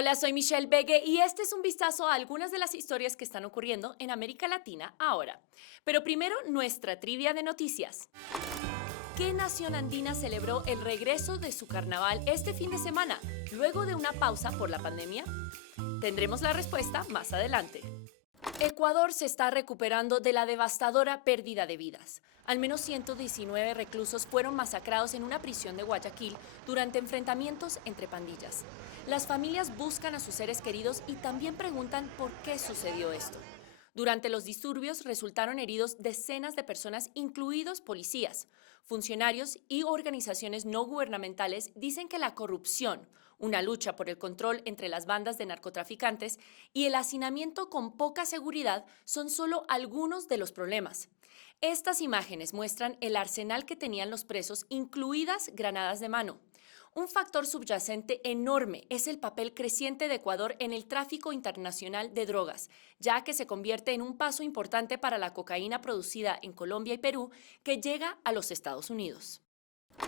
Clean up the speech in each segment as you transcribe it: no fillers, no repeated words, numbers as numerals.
Hola, soy Michelle Begue y este es un vistazo a algunas de las historias que están ocurriendo en América Latina ahora. Pero primero, nuestra trivia de noticias. ¿Qué nación andina celebró el regreso de su carnaval este fin de semana, luego de una pausa por la pandemia? Tendremos la respuesta más adelante. Ecuador se está recuperando de la devastadora pérdida de vidas. Al menos 119 reclusos fueron masacrados en una prisión de Guayaquil durante enfrentamientos entre pandillas. Las familias buscan a sus seres queridos y también preguntan por qué sucedió esto. Durante los disturbios resultaron heridos decenas de personas, incluidos policías. Funcionarios y organizaciones no gubernamentales dicen que la corrupción, una lucha por el control entre las bandas de narcotraficantes y el hacinamiento con poca seguridad son solo algunos de los problemas. Estas imágenes muestran el arsenal que tenían los presos, incluidas granadas de mano. Un factor subyacente enorme es el papel creciente de Ecuador en el tráfico internacional de drogas, ya que se convierte en un paso importante para la cocaína producida en Colombia y Perú que llega a los Estados Unidos.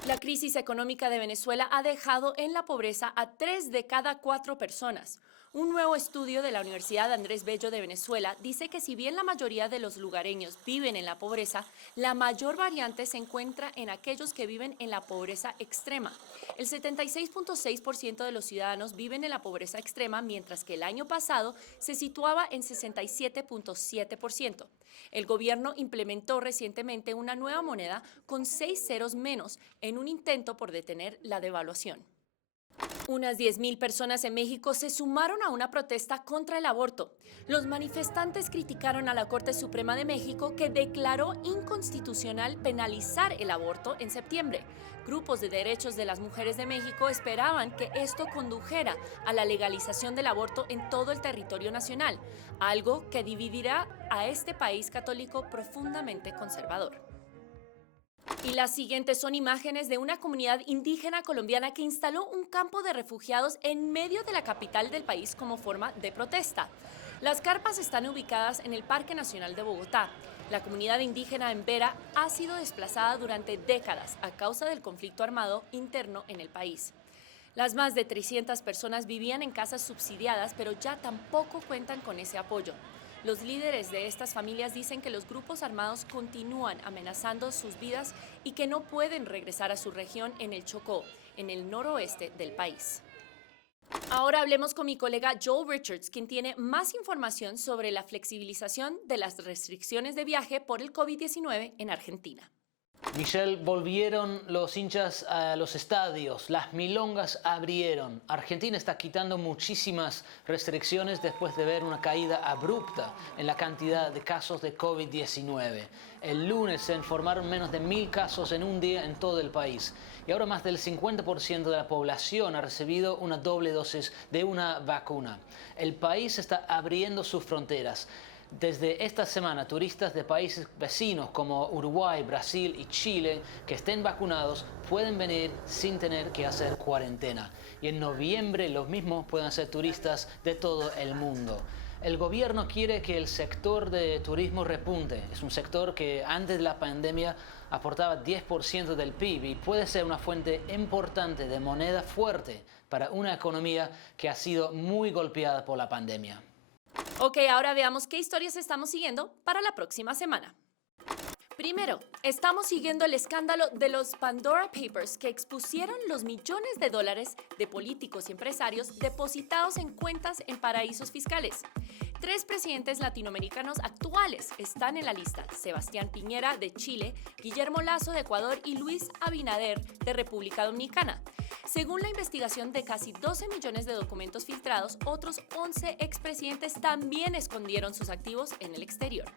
La crisis económica de Venezuela ha dejado en la pobreza a 3 de cada 4 personas. Un nuevo estudio de la Universidad Andrés Bello de Venezuela dice que si bien la mayoría de los lugareños viven en la pobreza, la mayor variante se encuentra en aquellos que viven en la pobreza extrema. El 76.6% de los ciudadanos viven en la pobreza extrema, mientras que el año pasado se situaba en 67.7%. El gobierno implementó recientemente una nueva moneda con 6 ceros menos en un intento por detener la devaluación. Unas 10.000 personas en México se sumaron a una protesta contra el aborto. Los manifestantes criticaron a la Corte Suprema de México, que declaró inconstitucional penalizar el aborto en septiembre. Grupos de derechos de las mujeres de México esperaban que esto condujera a la legalización del aborto en todo el territorio nacional, algo que dividirá a este país católico profundamente conservador. Y las siguientes son imágenes de una comunidad indígena colombiana que instaló un campo de refugiados en medio de la capital del país como forma de protesta. Las carpas están ubicadas en el Parque Nacional de Bogotá. La comunidad indígena en Vera ha sido desplazada durante décadas a causa del conflicto armado interno en el país. Las más de 300 personas vivían en casas subsidiadas, pero ya tampoco cuentan con ese apoyo. Los líderes de estas familias dicen que los grupos armados continúan amenazando sus vidas y que no pueden regresar a su región en el Chocó, en el noroeste del país. Ahora hablemos con mi colega Joel Richards, quien tiene más información sobre la flexibilización de las restricciones de viaje por el COVID-19 en Argentina. Michelle, volvieron los hinchas a los estadios, las milongas abrieron. Argentina está quitando muchísimas restricciones después de ver una caída abrupta en la cantidad de casos de COVID-19. El lunes se informaron menos de 1.000 casos en un día en todo el país. Y ahora más del 50% de la población ha recibido una doble dosis de una vacuna. El país está abriendo sus fronteras. Desde esta semana, turistas de países vecinos como Uruguay, Brasil y Chile que estén vacunados pueden venir sin tener que hacer cuarentena. Y en noviembre los mismos pueden ser turistas de todo el mundo. El gobierno quiere que el sector de turismo repunte. Es un sector que antes de la pandemia aportaba 10% del PIB y puede ser una fuente importante de moneda fuerte para una economía que ha sido muy golpeada por la pandemia. Ok, ahora veamos qué historias estamos siguiendo para la próxima semana. Primero, estamos siguiendo el escándalo de los Pandora Papers, que expusieron los millones de dólares de políticos y empresarios depositados en cuentas en paraísos fiscales. 3 presidentes latinoamericanos actuales están en la lista: Sebastián Piñera, de Chile; Guillermo Lasso, de Ecuador; y Luis Abinader, de República Dominicana. Según la investigación de casi 12 millones de documentos filtrados, otros 11 expresidentes también escondieron sus activos en el exterior.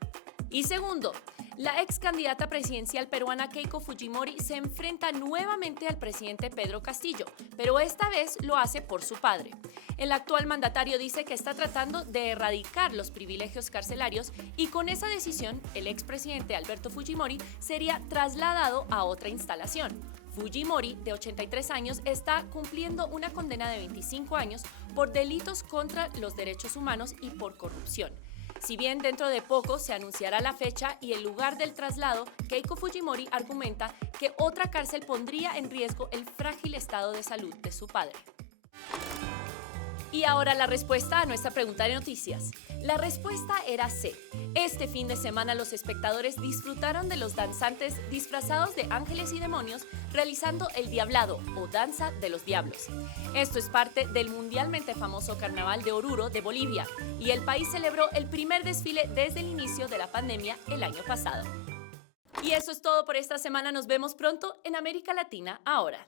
Y segundo, la ex candidata presidencial peruana Keiko Fujimori se enfrenta nuevamente al presidente Pedro Castillo, pero esta vez lo hace por su padre. El actual mandatario dice que está tratando de erradicar los privilegios carcelarios y con esa decisión el expresidente Alberto Fujimori sería trasladado a otra instalación. Fujimori, de 83 años, está cumpliendo una condena de 25 años por delitos contra los derechos humanos y por corrupción. Si bien dentro de poco se anunciará la fecha y el lugar del traslado, Keiko Fujimori argumenta que otra cárcel pondría en riesgo el frágil estado de salud de su padre. Y ahora la respuesta a nuestra pregunta de noticias. La respuesta era C. Este fin de semana los espectadores disfrutaron de los danzantes disfrazados de ángeles y demonios realizando el Diablado o Danza de los Diablos. Esto es parte del mundialmente famoso Carnaval de Oruro de Bolivia y el país celebró el primer desfile desde el inicio de la pandemia el año pasado. Y eso es todo por esta semana. Nos vemos pronto en América Latina ahora.